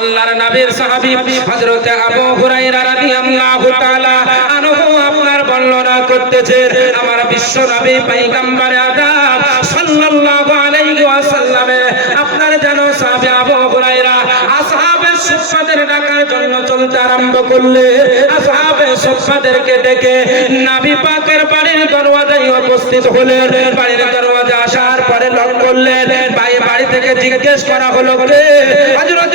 আল্লাহর নবীর সাহাবী হযরত আবু হুরায়রা রাদিয়াল্লাহু তাআলা আনহু আপনার বর্ণনা করতেছেন আমার বিশ্ব নবী পয়গম্বর আদম সাল্লাল্লাহু আলাইহি ওয়াসাল্লামে আপনার জানো সাহাবী আবু হুরায়রা আসহাবের সুফাদের ডাকার জন্য চলতে আরম্ভ করলে, আসহাবের সুফাদেরকে ডেকে নবী পাকের বাড়ির দরওয়াজায় উপস্থিত হলেন। বাড়ির দরওয়াজা আসার পরে লক করলেন। ভাই, বাড়ি থেকে জিজ্ঞেস করা হলো, কে? হযরত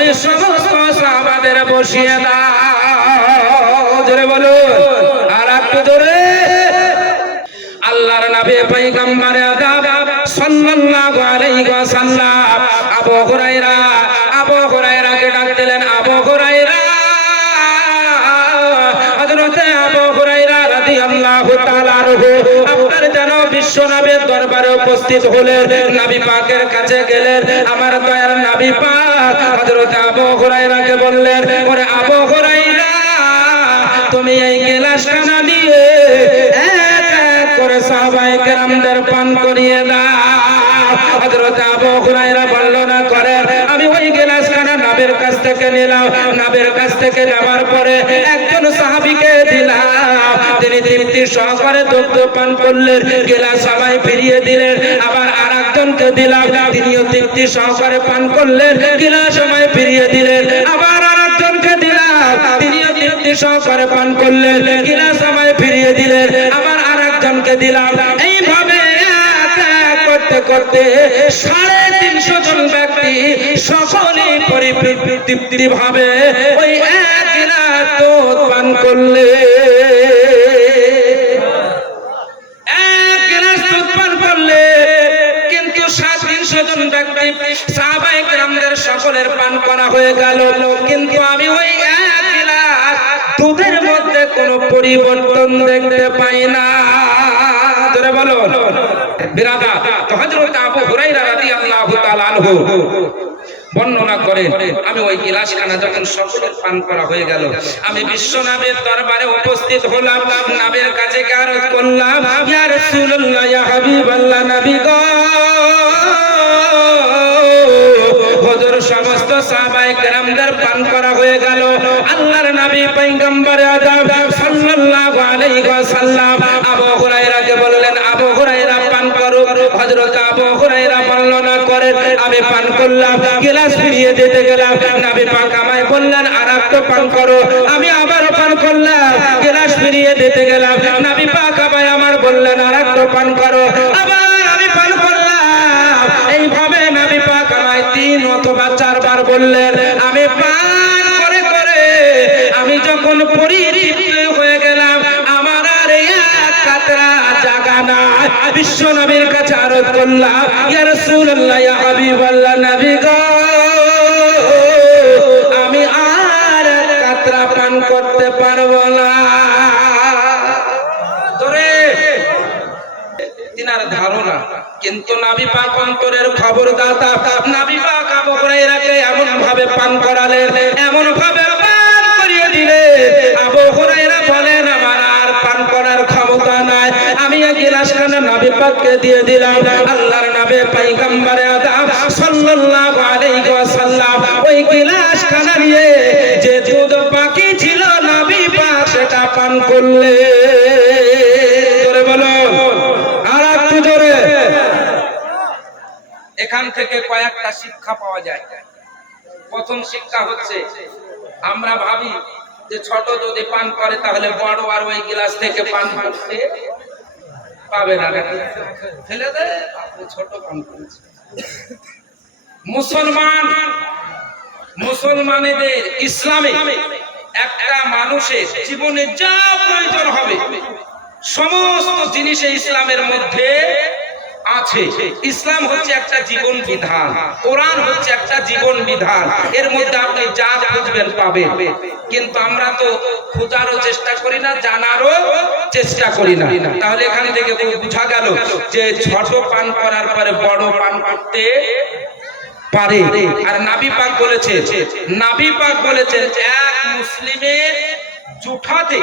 তুমি সমস্ত সাহাবাদের বসিয়ে দাও। জোরে বলুন। আর একটু জোরে। আল্লাহর নবী পয়গম্বর আদম সাল্লাল্লাহু আলাইহি বিশ্ব দরবারে উপস্থিত হলেন। নবী পাকের কাছে গেলেন। আমার দয়ার নবী পাক হযরত আবু হুরায়রাকে বললেন, ওরে আবু হুরায়রা, তুমি এই গিলাসখানা নিয়ে এক এক করে সাহাবায়ে কেরামদের পান করিয়ে দাও। হযরত আবু হুরায়রা বর্ণনা করেন আমি ওই গিলাসখানা নাবের কাছ থেকে নিলাম, নাবের কাছ থেকে নেওয়ার পরে একজন সাহাবীকে দিলাম। তিনি তৃপ্তি সহকারে দুগ্ধ পান করলেন, গিলাস আমায় ফিরিয়ে দিলেন, আবার আর একজনকে দিলাম। তিনিও তৃপ্তি সহকারে পান করলেন, গিলাস আমায় ফিরিয়ে দিলেন, আবার আর একজনকে দিলাম। তিনিও তৃপ্তি সহকারে পান করলেন, গিলাস আমায় ফিরিয়ে দিলেন, আবার আর একজনকে দিলাম। করতে করতে সাড়ে তিনশো জন ব্যক্তি সকলে পরিতৃপ্তি ভাবে ওই এক দুধ পান করলে। সকলের পান করা হয়ে গেল। কিন্তু আমি ওই মধ্যে কোনো পরিবর্তন দেখতে পাই না। বলো বিরাদা তো হযরত আবু হুরায়রা রাদিয়াল্লাহু তাআলা আনহু বর্ণনা করে আমি ওই গিলাসখানা যখন সকলের পান করা হয়ে গেল, আমি বিশ্ব নামের দরবারে উপস্থিত হলাম। নামের কাছে গারত করলাম? ইয়া রাসূলুল্লাহ, ইয়া হাবিবাল্লাহ, নবী গো। হুজুর, সমস্ত সাহাবায়ে কেরামদের পান করা হয়ে গেল। আল্লাহর নবী, পয়গম্বর আদম, সাল্লাল্লাহু আলাইহি ওয়াসাল্লাম আবু হুরায়রাকে বললেন আবু হুরায়রা পান করো হযরত আবু হুরায়রা বর্ণনা করেন আমি পান করলাম, গিলাস ফিরিয়ে দিতে গেলাম। নবী পাক আমায় বললেন আর একটু পান করো। আমি আবার পান করলাম, গিলাস ফিরিয়ে দিতে গেলাম। নবী পাক আমায় আমার বললেন আর একটু পান করো। আবার আমি পান করলাম। এইভাবে নবী পাক আমায় তিন অথবা চারবার বললেন, আমি পান করে করে আমি যখন পরিতৃপ্ত বিশ্ব নবীর কাছে করলাম নবী আমি আর কাতরা পান করতে না। ধারণা, কিন্তু নাবি পাক অন্তরের খবর দাতা নাবি পাক এমন ভাবে পান করালেন এমন ভাবে পান করিয়ে দিলেন হুরায়রা বলেন আমার আর পান করার ক্ষমতা নাই আমি এই পাককে দিয়ে দিলাম। আল্লাহর আদম সাল্লাল্লাহু আলাইহি ওই নিয়ে যে দুধ বাকি ছিল নবী পাক সেটা পান করলে বলো। আর একটু জোরে। এখান থেকে কয়েকটা শিক্ষা পাওয়া যায়। প্রথম শিক্ষা হচ্ছে, আমরা ভাবি যে ছোট যদি পান করে তাহলে বড় আর ওই গ্লাস থেকে পান করতে পাবে না ফেলে দে আপনি ছোট পান করেছে মুসলমান, মুসলমানেদের ইসলামে একটা মানুষের জীবনে যা প্রয়োজন হবে, সমস্ত জিনিসে ইসলামের মধ্যে আছে। ইসলাম হচ্ছে একটা জীবন বিধান, কোরআন হচ্ছে একটা জীবন বিধান। এর মধ্যে আপনি যা খুঁজবেন পাবেন। কিন্তু আমরা তো খোঁজারও চেষ্টা করি না, জানারও চেষ্টা করি না। তাহলে এখান থেকে বোঝা গেল যে ছোট পান করার পরে বড় পান করতে পারে। আর নাবি পাক বলেছে, নাবি পাক বলেছেন এক মুসলিমের জুঠাতে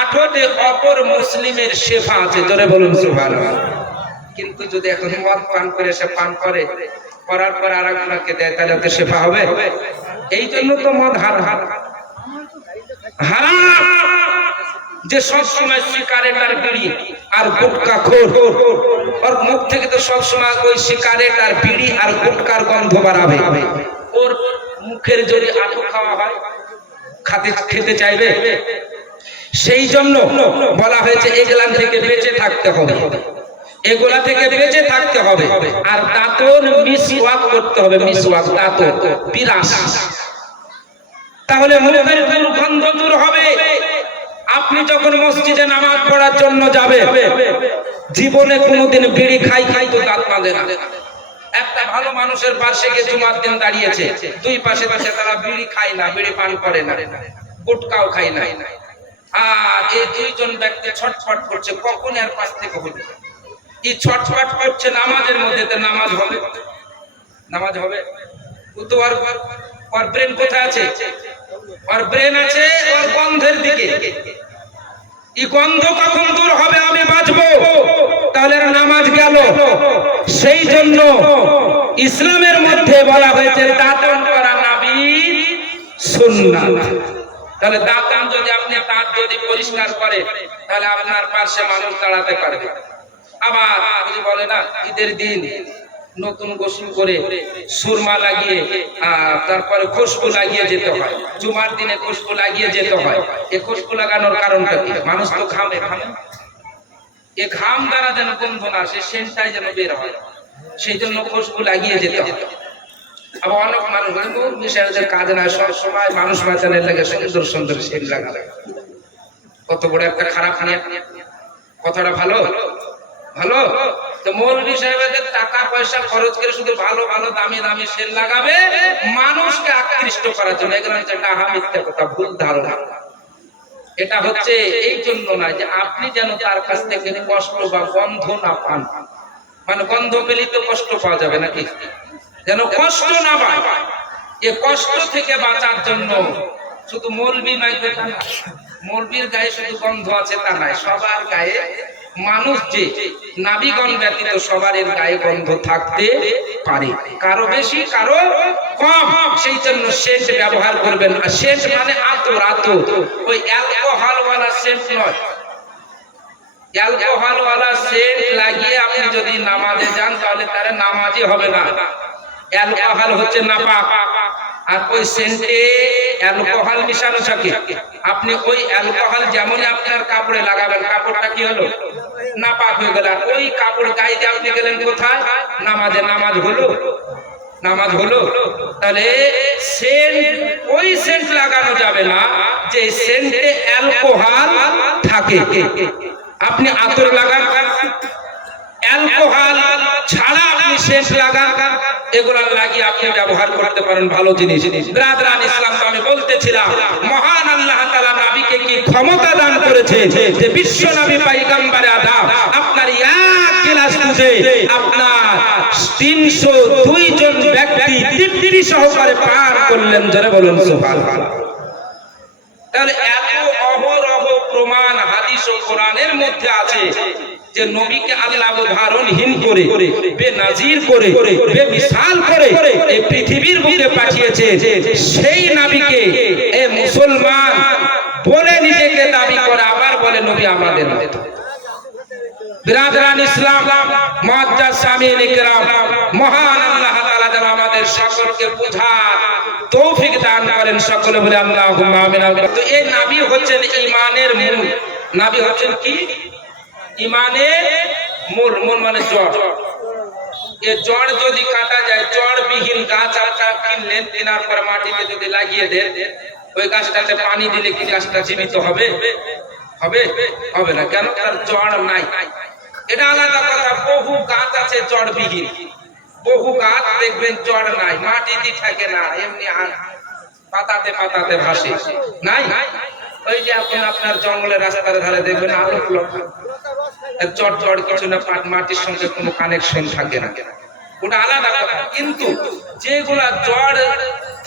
আঠোতে অপর মুসলিমের শেফা আছে। জোরে বলুন, সুবহানাল্লাহ। কিন্তু যদি এখন মদ পান করে সে পান করে, করার পর আর একজনকে দেয়, তাহলে তো শেফা হবে? এই জন্য তো মদ হার হার যে বিড়ি আর গুটকা খোর। ওর মুখ থেকে তো ওই বিড়ি আর গুটকার গন্ধ বাড়াবে। ওর মুখের যদি আঠু খাওয়া হয়, খাতে খেতে চাইবে? সেই জন্য বলা হয়েছে এগুলান থেকে বেঁচে থাকতে হবে। এগুলা থেকে বেঁচে থাকতে হবে। আর দাঁতন মিসওয়াক করতে হবে, মিসওয়াক, দাঁতন, বিরাস। তাহলে দুর্গন্ধ দূর হবে। আপনি যখন মসজিদে নামাজ পড়ার জন্য যাবে জীবনে কোনোদিন বিড়ি খাই খাই তো দাঁত বাঁধে না। একটা ভালো মানুষের পাশে গিয়ে জুমার দিন দাঁড়িয়েছে, দুই পাশে পাশে তারা বিড়ি খায় না, বিড়ি পান করে না, গুটকাও খায় না। আর এই দুইজন ব্যক্তি ছটফট করছে, কখন এর পাশ থেকে হইবে? এই ছটফট করছে নামাজের মধ্যে নামাজ হবে? নামাজ হবে? আর ব্রেন কোথায় আছে? ওর ব্রেন আছে ওর গন্ধের দিকে। এই গন্ধ কখন দূর হবে আমি বাঁচবো? তাহলে নামাজ গেল। সেই জন্য ইসলামের মধ্যে বলা হয়েছে দাঁতন করা নাবির সুন্নাত। তাহলে দাঁতান যদি আপনি দাঁত যদি পরিষ্কার করে, তাহলে আপনার পাশে মানুষ দাঁড়াতে পারবে। আবার বলে না, ঈদের দিন নতুন গোসল করে সুরমা লাগিয়ে তারপরে খুশবু লাগিয়ে যেতে হয়। জুমার দিনে খুশবু লাগিয়ে যেতে হয়। এ খুশবু লাগানোর কারণটা কি? মানুষ তো ঘামে ঘামে। এ ঘাম দ্বারা যেন গন্ধ না আসে সেন্টটাই যেন বের হয়। সেই জন্য খুশবু লাগিয়ে যেতে হয়। আবার অনেক মানুষ কাজ না সব সময় মানুষ বাঁচানোর লাগে সুন্দর সুন্দর সেন্ট লাগাবে কত বড় একটা খারাপ নিয়ে কথাটা ভালো? ভালো? তো সাহেবের টাকা পয়সা খরচ করে শুধু ভালো ভালো, দামি দামি সেল লাগাবে, মানুষকে আকৃষ্ট করার জন্য। এগুলো হচ্ছে ডাহা মিথ্যা কথা, ভুল ধারণা। এটা হচ্ছে এই জন্য না যে আপনি যেন তার কাছ থেকে কষ্ট বা গন্ধ না পান। মানে গন্ধ পেলেই তো কষ্ট পাওয়া যাবে নাকি? যেন কষ্ট না পায়। এ কষ্ট থেকে বাঁচার জন্য শুধু মৌলবি নয় তো গায়ে শুধু গন্ধ আছে তা নাই, সবার গায়ে মানুষ যে নাবিগণ ব্যতীত সবার গায়ে গন্ধ থাকতে পারে। কারও বেশি, কারও কম। সেই জন্য সেন্ট ব্যবহার করবেন না। শেষ মানে আতর আতর। ওই অ্যালকোহল ওয়ালা সেন্ট নয়। অ্যালকোহল ওয়ালা সেন্ট লাগিয়ে আপনি যদি নামাজে যান, তাহলে তার নামাজই হবে না। অ্যালকোহল হচ্ছে নাপাক। আর ওই সেন্টে অ্যালকোহল মিশানো থাকে। আপনি ওই অ্যালকোহল যেমন আপনার কাপড়ে লাগাবেন, কাপড়টা কি হলো? নাপাক হয়ে গেল। ওই কাপড় দিয়ে আপনি গেলেন কোথায়? নামাজে। নামাজ হলো? নামাজ হলো? তাহলে সেন্ট, ওই সেন্ট লাগানো যাবে না যে সেন্টে অ্যালকোহল থাকে। আপনি আতর লাগান। অ্যালকোহল ছাড়া আপনি সেন্ট লাগান। এগুলো লাগিয়ে আপনি ব্যবহার করতে পারেন? ভালো জিনিস। ব্রাদরান ইসলাম আমি বলতেছিলাম, মহান আল্লাহ তাআলা নবীকে কি ক্ষমতা দান করেছে? যে বিশ্ব নবী পয়গম্বর আদম, আপনার এক গিলাস দুধে আপনার 302 জন ব্যক্তি তৃপ্তি সহকারে পান করলেন। জোরে বলুন, সুবহানাল্লাহ। তাহলে এত অহরহ প্রমাণ হাদিস ও কোরআনের মধ্যে আছে। যে নবীকে আল্লাহ ধারণহীন করে বেনাজির করে বেমিসাল করে এই পৃথিবীর বুকে পাঠিয়েছে, সেই নবীকে এ মুসলমান বলে নিজেকে দাবি করে, আবার বলে নবী আমাদের মতো। বিরাদরান ইসলাম মুআজ্জাজ সামিন ইকরাম, মহান আল্লাহ তাআলা যেন আমাদের সকলকে বুঝার তৌফিক দান করেন সকলে বলে আল্লাহুম্মা আমিন। তো এই নবী হচ্ছেন ঈমানের মূল। নবী হচ্ছেন কি? ঈমানের মূল মূল মানে জড় এ জড় যদি কাটা যায় জড় বিহীন গাছ আটা কিনলেন, কেনার পর মাটিতে যদি লাগিয়ে দেন, ওই গাছটাতে পানি দিলে কি গাছটা জীবিত হবে? হবে? হবে না। কেন? তার জড় নাই। এটা আলাদা কথা। বহু গাছ আছে জড়বিহীন বহু গাছ দেখবেন জড় নাই। মাটিতে থাকে না, এমনি পাতাতে পাতাতে ভাসে। নাই? ওই যে এখন আপনার জঙ্গলের রাস্তার ধারে দেখবেন আলো প্লট চট চট কিছু না মাটির সঙ্গে কোনো কানেকশন থাকে না। ওটা আলাদা কথা। কিন্তু যেগুলা জড়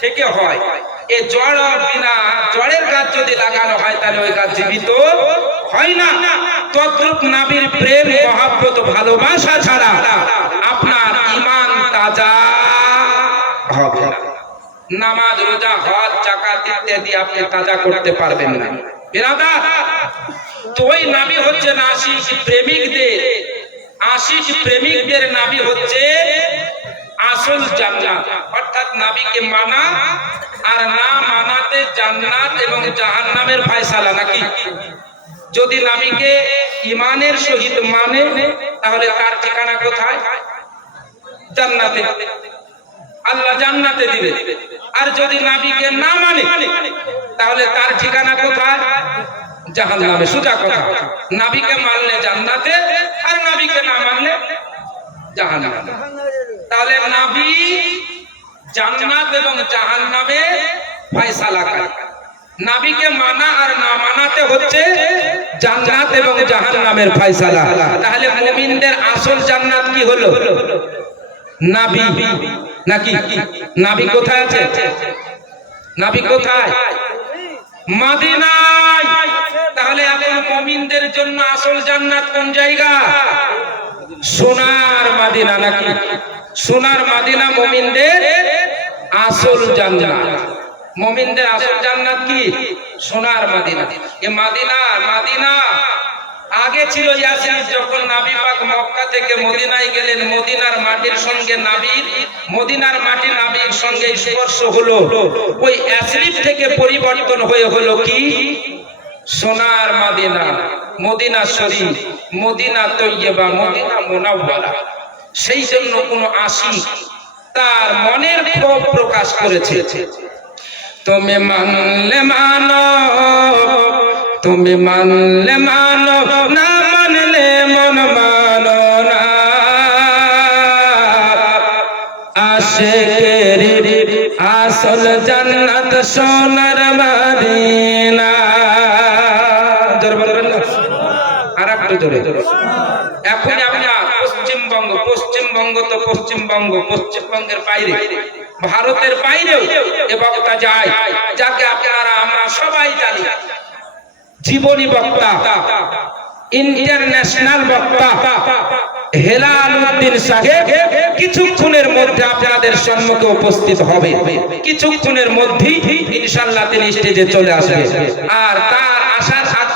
থেকে হয় এই জড় বিনা জড়ের গাছ যদি লাগানো হয়, তাহলে ওই গাছ জীবিত হয় না। তদ্রুপ নাবির প্রেম মহাব্বত ভালোবাসা ছাড়া আপনার ইমান তাজা হবে নামাজ, রোজা, হজ জাকাত ইত্যাদি আপনি তাজা করতে পারবেন না। বিরাদার তো ওই নাবি হচ্ছে না আশিক প্রেমিকদের। আশিক প্রেমিকদের নাবি হচ্ছে আসল জান্নাত। অর্থাৎ নাবিকে মানা আর না মানাতে জান্নাত এবং জাহান্নামের ফয়সালা নাকি? যদি নাবিকে ইমানের সহিত মানে তাহলে তার ঠিকানা কোথায়? জান্নাতে। আল্লাহ জান্নাতে দিবে। আর যদি নাবিকে না মানে তাহলে তার ঠিকানা কোথায়? জাহান নামে সোজা কথা। নাবিকে মানলে জান্নাতে আর নাবিকে না মানলে জাহান নামে তাহলে নাবি জান্নাত এবং জাহান নামে ফয়সালা করে। নাবিকে মানা আর না মানাতে হচ্ছে জান্নাত এবং জাহান নামের ফয়সালা। তাহলে মুমিনদের আসল জান্নাত কি হলো? নাবি। নাকি? নাবি কোথায় আছে? নাবি কোথায়? মাদিনায়। তাহলে এখন মুমিনদের জন্য আসল জান্নাত কোন জায়গা? সোনার মাদিনা নাকি? সোনার মাদিনা মুমিনদের আসল জান্নাত। মুমিনদের আসল জান্নাত কি? সোনার মাদিনা। এ মাদিনা মাদিনা আগে ছিল ইয়াসির যখন নাবি পাক মক্কা থেকে মদিনায় গেলেন, মদিনার মাটির সঙ্গে নাবির, মদিনার মাটি নাবির সঙ্গে স্পর্শ হলো। ওই অ্যাসলিফ থেকে পরিবর্তন হয়ে হলো কি? সোনার মাদিনা, মদিনা শরীফ, মদিনা তৈবা মদিনা মোনাওয়ারা। সেই জন্য কোন আসি তার মনের ক্ষোভ প্রকাশ করেছে। তুমি মানলে মানো তুমি মানলে মানো না একটু জোরে পশ্চিমবঙ্গ পশ্চিমবঙ্গ তো পশ্চিমবঙ্গ, পশ্চিমবঙ্গের বাইরে। ভারতের বাইরেও এ বক্তা যায়, যাকে আপনারা আমরা সবাই জানি। জীবনী বক্তা, ইন্টারন্যাশনাল বক্তা কিছুক্ষণের মধ্যে আপনাদের সম্মুখে উপস্থিত হবে। কিছুক্ষণের মধ্যেই ইনশাল্লাহ তিনি স্টেজে চলে আসবে। আর তার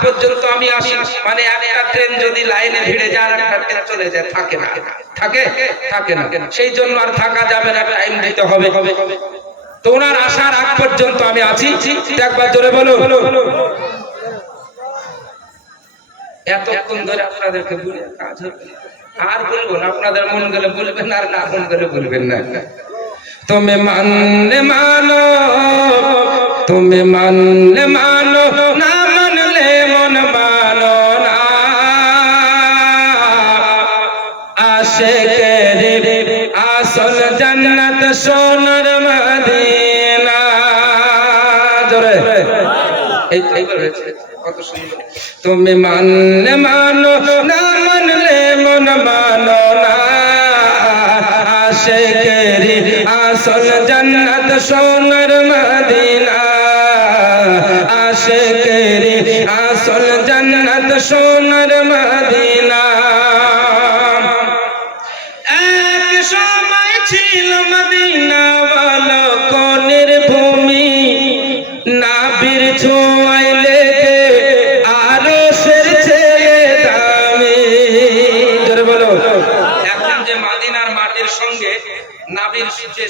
পর্যন্ত আমি আসি। মানে একটা ট্রেন যদি লাইনে ভিড়ে যায় একটা ট্রেন চলে যায়, থাকে না। থাকে? থাকে না। সেই জন্য আর থাকা যাবে না টাইম দিতে হবে। তো ওনার আসার আগ পর্যন্ত আমি আছি। একবার জোরে বলো এতক্ষণ ধরে আপনাদেরকে বলে কাজ হবে আর বলব না, আপনাদের মন গেলে বলবেন, আর না মন গেলে বলবেন না। তুমি মানলে মানো তুমি মানলে মানো জান্নাত সোনার মদিনা। তুমি মানলে মানো, না মানলে মন মানো না। আশেকেরি আসল জান্নাত সোনার মদিনা। আশেকেরি আসল জান্নাত সোনার মদিনা।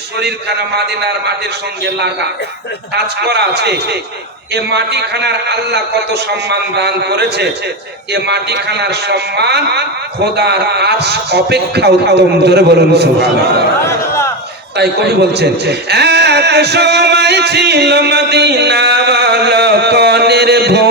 নাবির যে শরীরখানা মাদিনার মাটির সঙ্গে লাগা। কাজ করা আছে। এ মাটিখানার আল্লাহ কত সম্মান দান করেছে। এ মাটিখানার সম্মান খোদার আরশ অপেক্ষা উত্তম। জোরে বলুন তাই কবি বলছেন, এক সময় ছিল মদিনা কনের ভূমি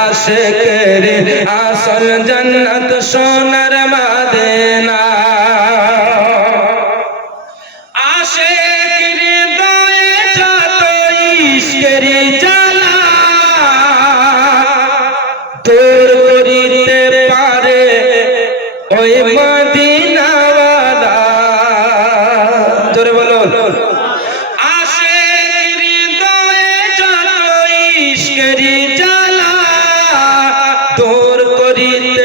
আশেকেরি আসল জন্নত সোনার মদিনা করিতে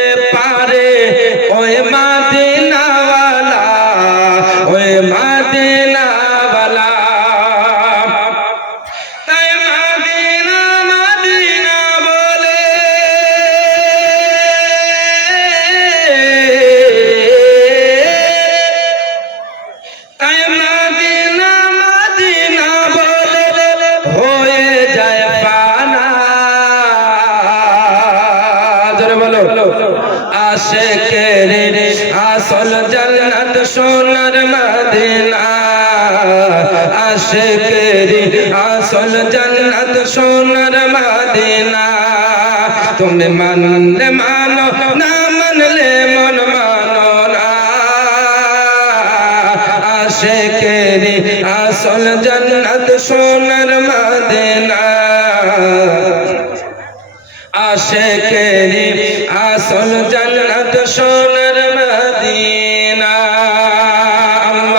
আসল জন্নত সোনার মদিনা। আশেকেরি আসল জন্নত সোনার মদিনা। তুমি মানলে মানো না